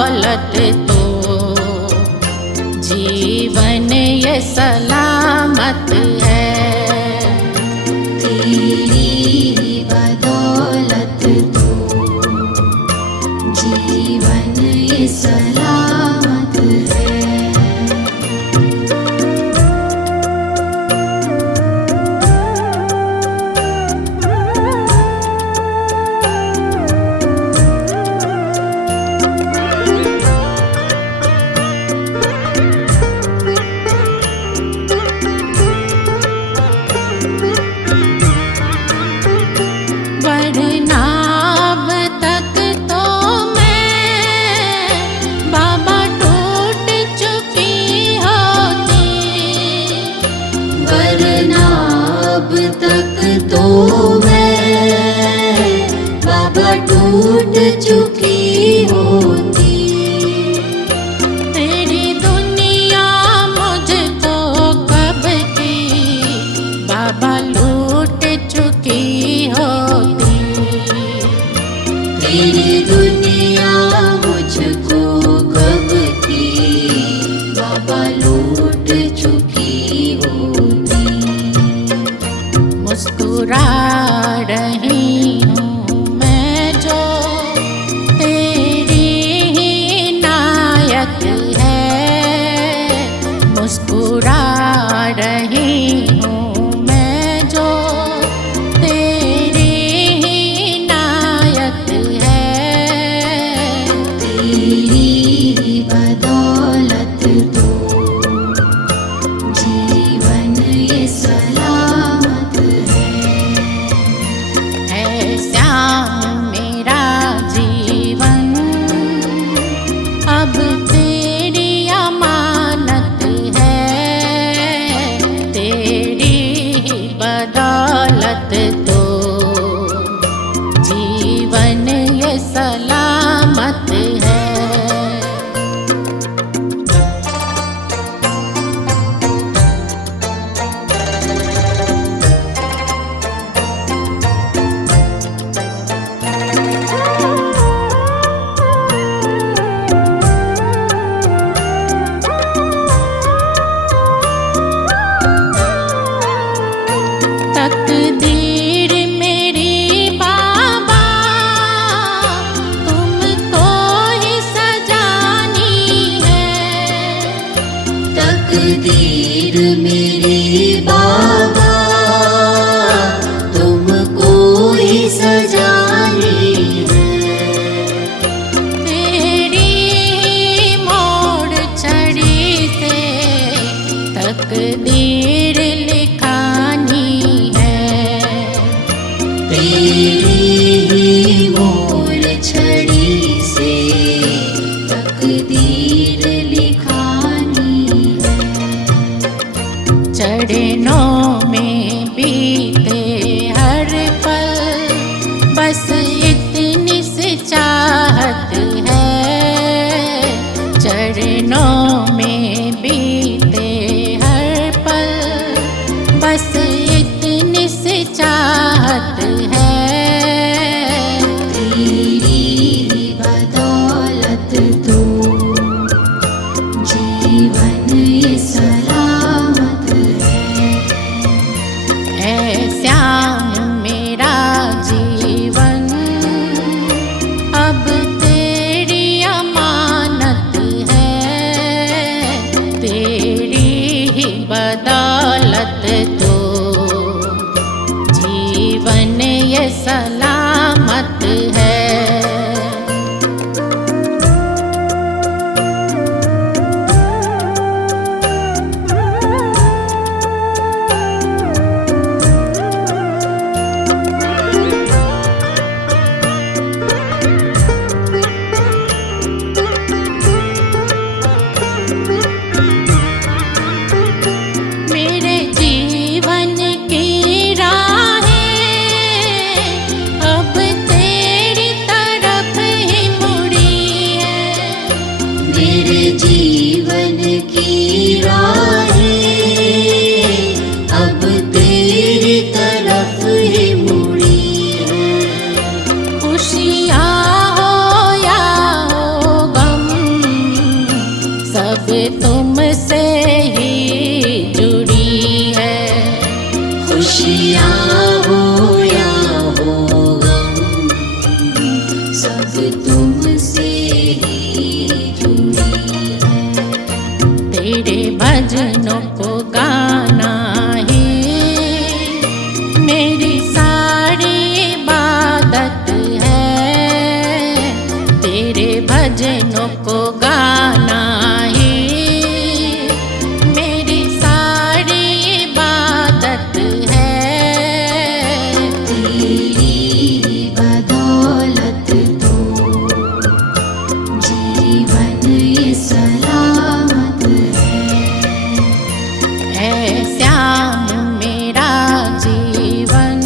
बदौलत तो जीवन ये सलामत है। तेरी बदौलत तो जीवन ये सलामत है। तो मैं बाबा टूट चुकी होती। तेरी दुनिया मुझको कब की बाबा लूट चुकी होती। तेरी दुनिया मुझको कब की बाबा लूट चुकी होती। मुस्कुरा रही हूँ मैं जो तेरी ही नायत है। मुस्कुरा रही हूँ मैं जो तेरी ही नायत है। तेरी बदौलत तो जीवन ये सलामत है। श्याम मेरा जीवन अब तेरी अमानत है। तेरी ही बदौलत तो जीवन ये सलामत है। तकदीर मेरी बाबा तुमको ही सजानी है। तकदीर मेरी बाबा तुमको ही सजानी है। तेरी मोड़ छड़ी से तकदीर लिखानी है। तेरी मोर छड़ी से तकदीर लिखानी है। चरणों में बीते हर पल बस इतनी सी चाहत है। चरणों में बीते हर पल बस इतनी सी चाहत है। तेरी बदौलत तो जीवन ये सलामत है। श्याम मेरा जीवन अब तेरी अमानत है। तेरी ही बदौलत तो जीवन ये सलामत है। मेरे जीवन की राहें अब तेरी तरफ ही मुड़ी है। मेरे जीवन की राहें अब तेरी तरफ ही मुड़ी है। खुशियाँ हो या हो गम सब तुमसे ही जुड़ी है। खुशियाँ हो या हो गम, सब तुमसे ही जुड़ी है। तेरे भजनों को गाना ही मेरी सारी इबादत है। तेरे भजनों को गाना ही मेरी सारी इबादत है। तेरी बदौलत तो जीवन ये सलामत है। ऐ श्याम मेरा जीवन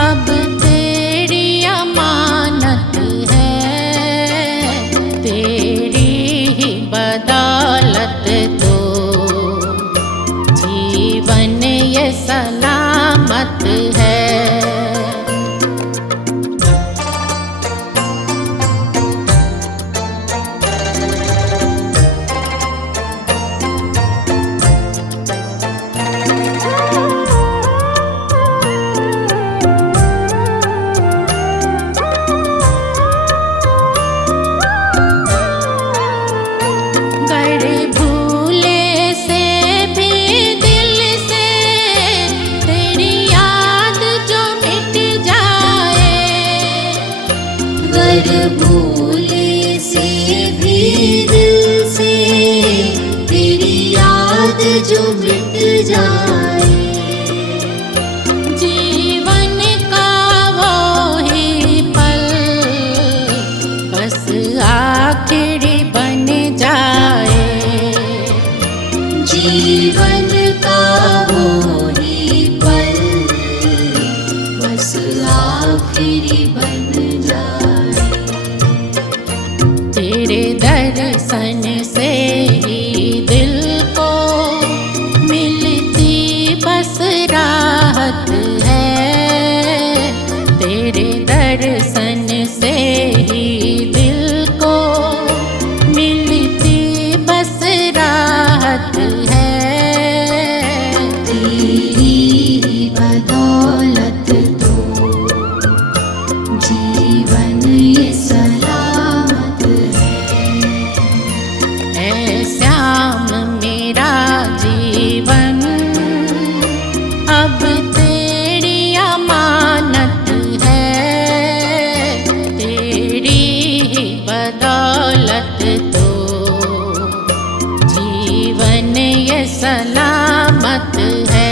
अब तेरी अमानत है। तेरी ही बदौलत तो जीवन ये सलामत है। गड़े भूले से भी दिल से तेरी याद जो मिट जाए। गर भूले से भी दिल से तेरी याद जो मिट जाए। जीवन का वो ही पल बस आखिरी बन जाए। जीवन का वो ही पल बस आखिरी बन जाए। तेरे दर्शन से ही दिल को मिलती बस राहत है। तेरे दर्शन से ही दिल को मिलती बस राहत है। तेरी बदौलत तो जीवन ये सलामत है। ऐ श्याम मेरा जीवन अब तेरी अमानत है। तेरी ही बदौलत तो जीवन ये सलामत है।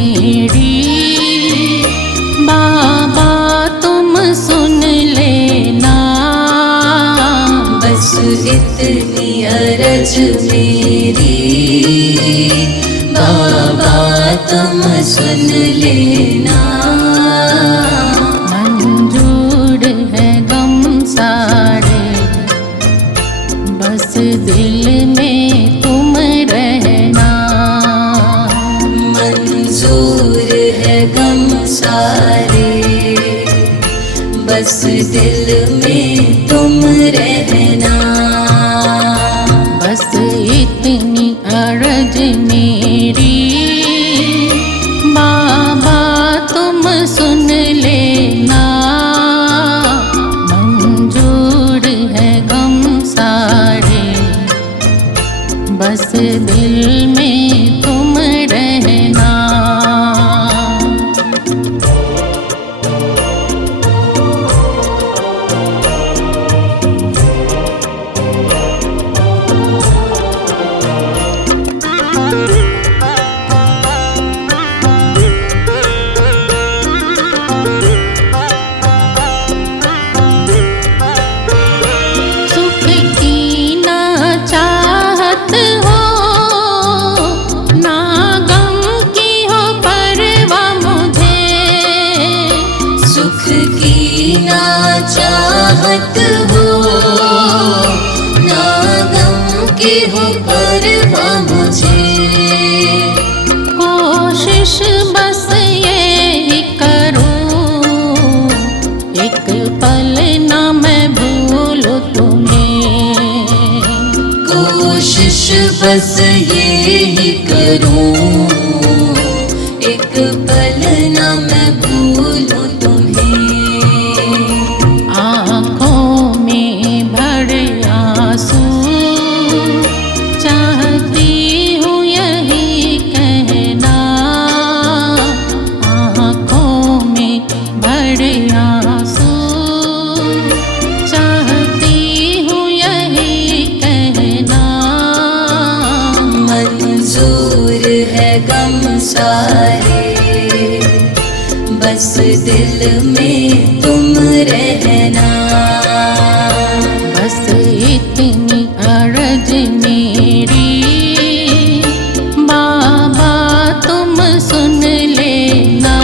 मेरी बाबा तुम सुन लेना। बस इतनी अरज मेरी बाबा तुम सुन लेना। मंजूर है गम सारे, बस दिल में तुम रहना। मंजूर है गम सारे, बस दिल में तुम रहना। बस इतनी अर्ज मेरी बाबा तुम सुन लेना। मंजूर है गम सारे, बस दिल में तुम रहना। सुख की ना चाहत हो, ना गम की हो परवाह मुझे। सुख की ना चाहत हो, ना गम की हो परवाह मुझे। कोशिश बस ये करूं, एक पल ना मैं भूलूं तुम्हें। कोशिश बस ये करूं, एक पल ना मैं भूलूं तुम्हें। आँखों में भरे आंसू, चाहती हूँ यही कहना। आँखों में भरे आंसू, चाहती हूँ यही कहना। मंजूर है गम सारे, बस दिल में तुम रहना। बस इतनी अर्ज मेरी बाबा तुम सुन लेना।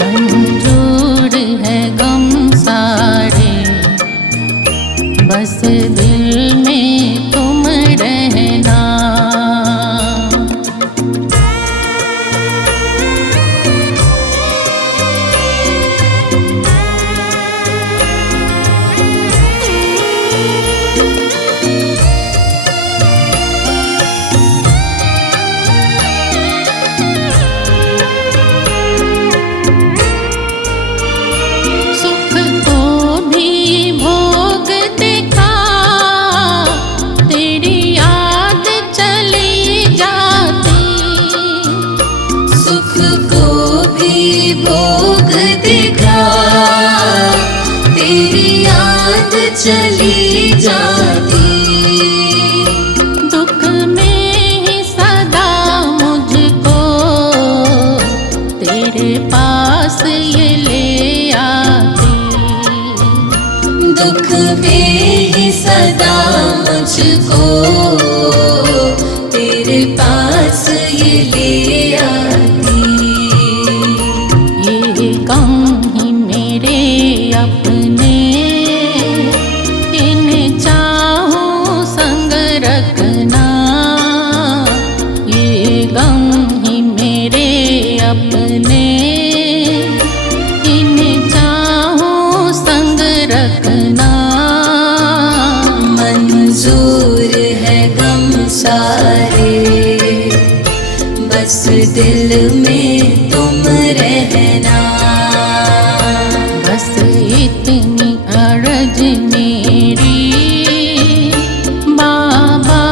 मंजूर है गम सारे, बस दिल में तुम रहना। सुख को भी भोग देखा, तेरी याद चली जाती। सुख को भी भोग देखा, तेरी याद चली जाती। दुख में ही सदा मुझको तेरे पास ये ले आती। दुख में ही सदा मुझको तेरे पास ये ले आती। ये गम ही मेरे अपने, इन चाहों संग रखना। ये गम ही मेरे अपने, इन चाहों संग रखना। मंजूर है गम सारे, बस दिल में तुम रहना। बस इतनी अर्ज मेरी बाबा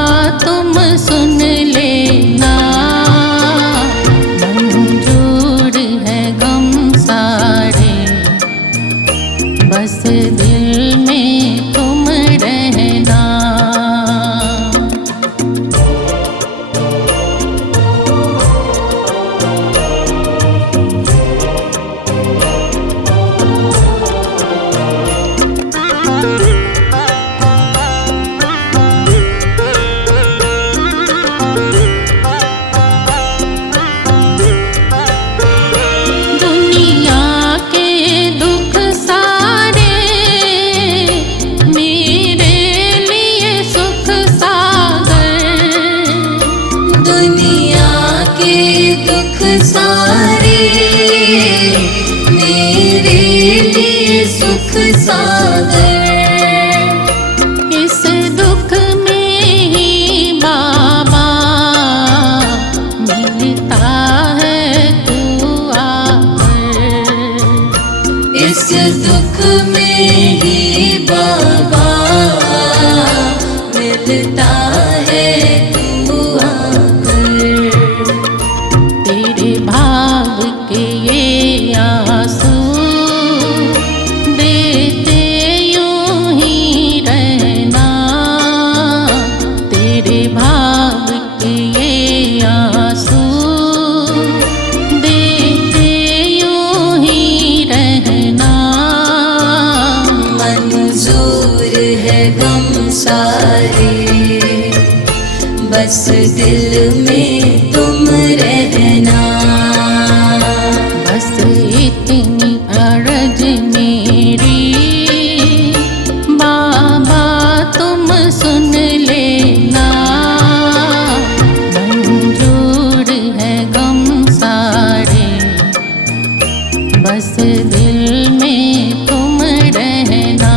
तुम सुन लेना। मंजूर है गम सारे, बस दिल में तुम रहना। दुख में ही बाबा मिलता है तू आकर। तेरे भाव के ये आंसू देते यूं ही रहना, तेरे भाव के ये आंसू देते यूं ही रहना। मंजूर है गम सारे, बस दिल में तुम रहना। बस इतनी अर्ज मेरी बाबा तुम सुन लेना। मंजूर है गम सारे, बस दिल में तुम रहना।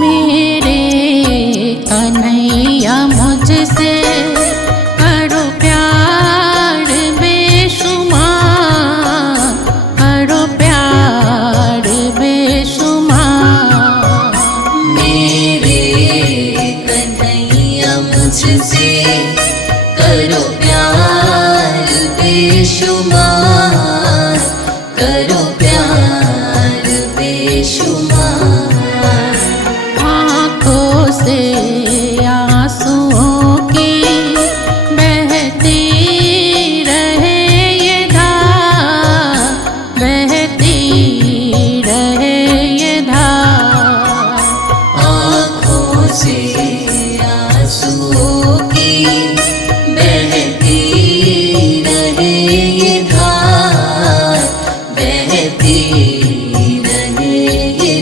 मेरे कन्हैया मुझसे करो प्यार बेशुमार, करो प्यार बेशुमार। मेरे कन्हैया मुझसे करो प्यार बेशुमार, करो प्यार बेशुमार। आँखों से आंसुओं की बहती रहे ये धार, बहती रहे ये धार। आँखों से आंसुओं की बहती रहे ये धार, बहती रहे ये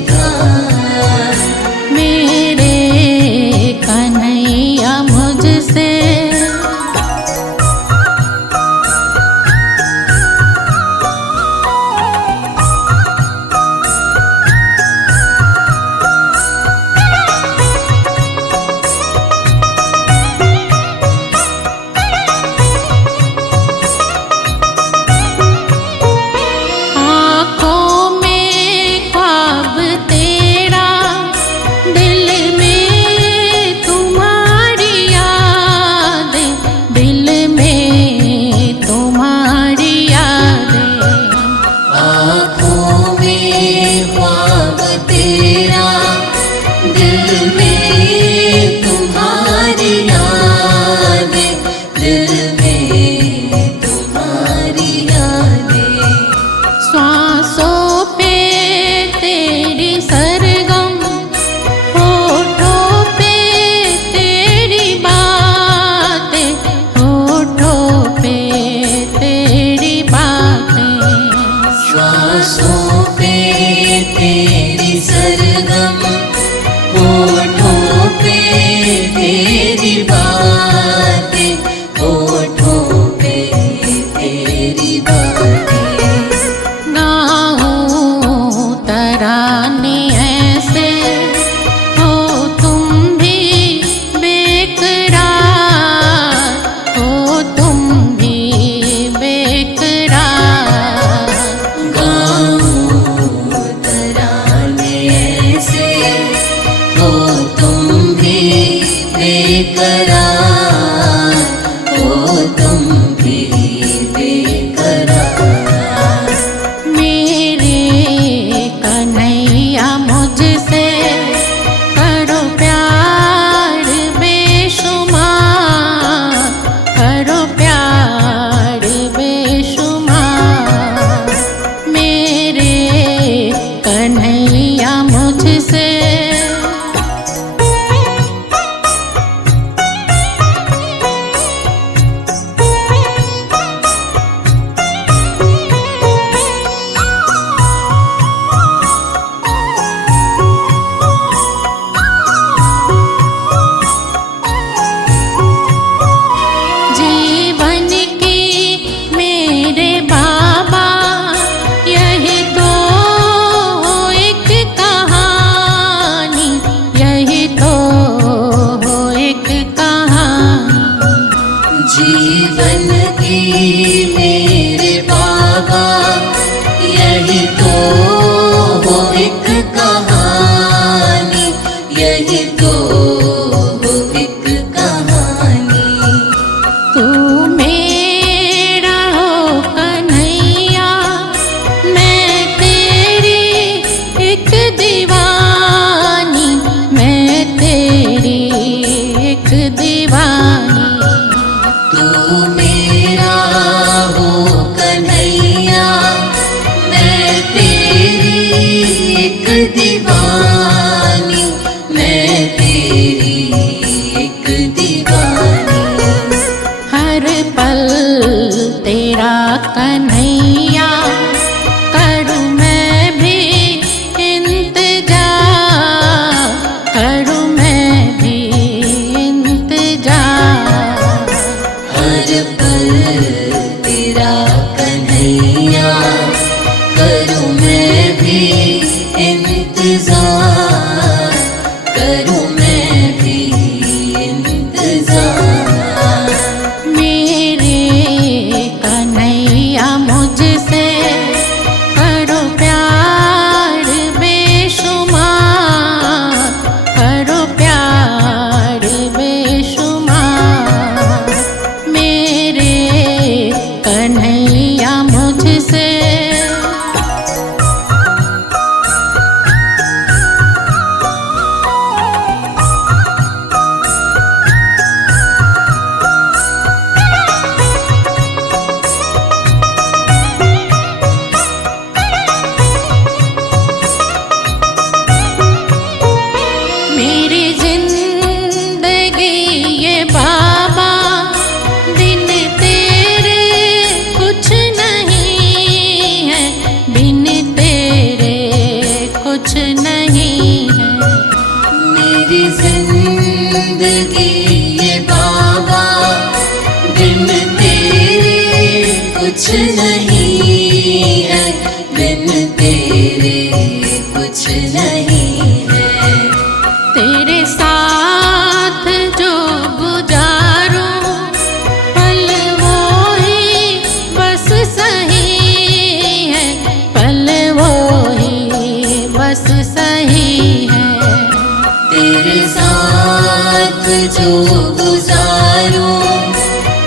जो गुजारूं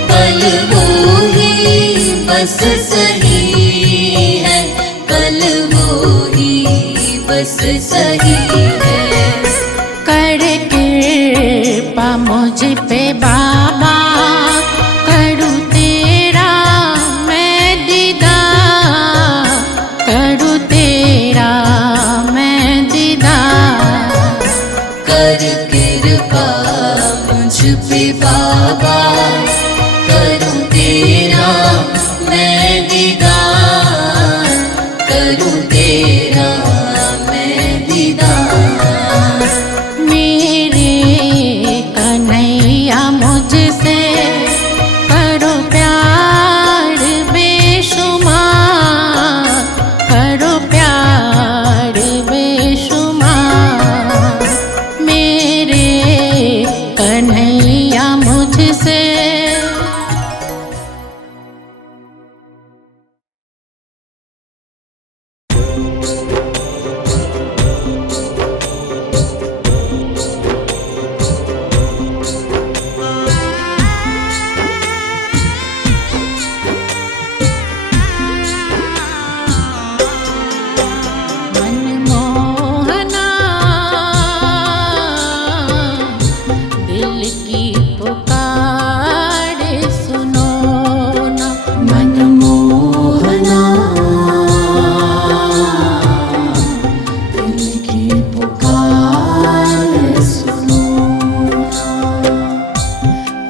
पल वो ही बस सही है, पल वो ही बस सही है। कर कृपा मुझ पे बाबा, करूँ तेरा मैं दीदार, करूँ तेरा मैं दीदार। कर कृपा मुझ पे बाबा, करूँ तेरा मैं दीदार, करूँ तेरा मैं दीदार। मेरे कन्हैया मुझसे करो प्यार बेशुमार, करो प्यार बेशुमार। मेरे कन्हैया मुझसे मनमोहना दिल की पुकार सुनो ना। मनमोहना दिल की पुकार सुनो ना।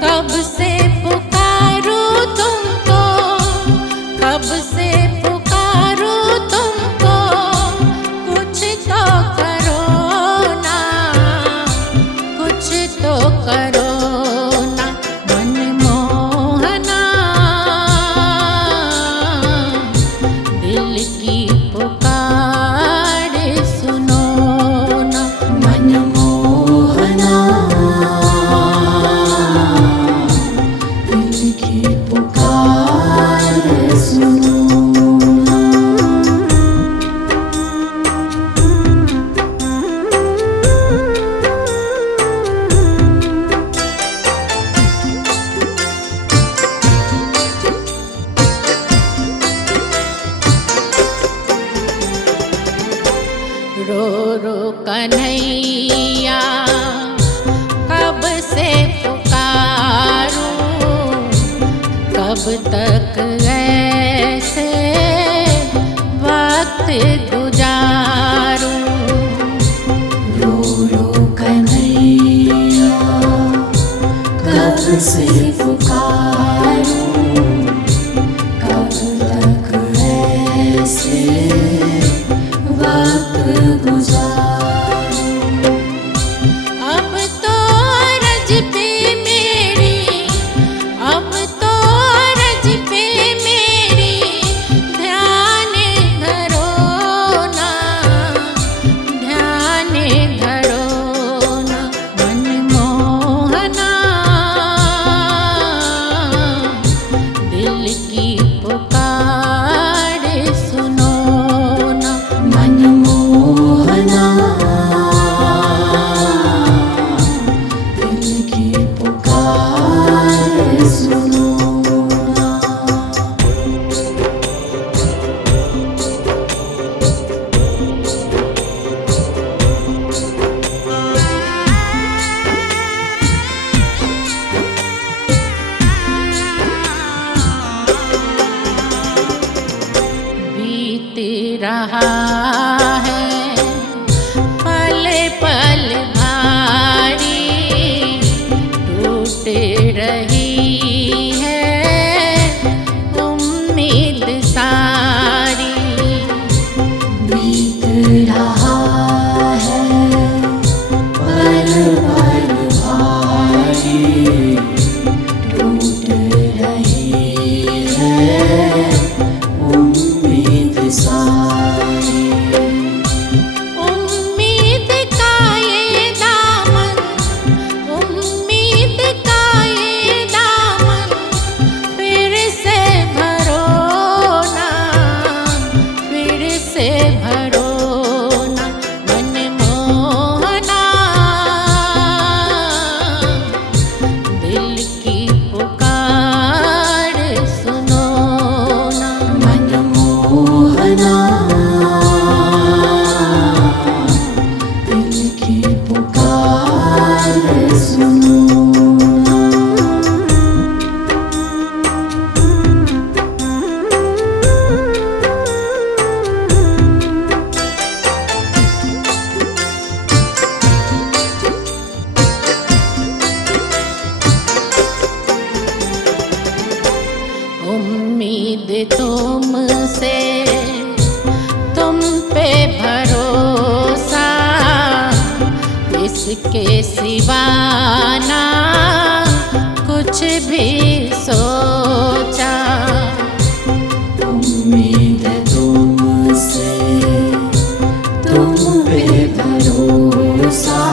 कब से पुकारूं तुमको, कब से पुकारूं तुमको, कुछ तो करो ना, कुछ तो करो ना। मनमोहना दिल की पुकार सुनो ना। मनमोहना दिल की पुकार सुनो ना। रो रो कन्हैया कब से पुकारूं, कब तक ऐसे वक्त गुजारूं। रो रो कन्हैया कब से पुकारूं, कब तक ऐसे वक्त गुजारूं। अब तो रज पे मेरी, अब तो रज पे मेरी ध्यान धरो ना, ध्यान धरो ना। मनमोहना दिल की पुकार सुनो ना। मनमोहना दिल की पुकार सुनो ना। बीत रहा है पल पल भारी, टूट रही है उम्मीद सारी। बीत रहा है पल पल भारी, टूट रही है उम्मीद सारी। उम्मीद का ये दामन, उम्मीद का ये दामन फिर से भरो ना, फिर से भरो ना। इसके सिवाना कुछ भी सोचा। उम्मीद तुमसे, तुम पे भरोसा,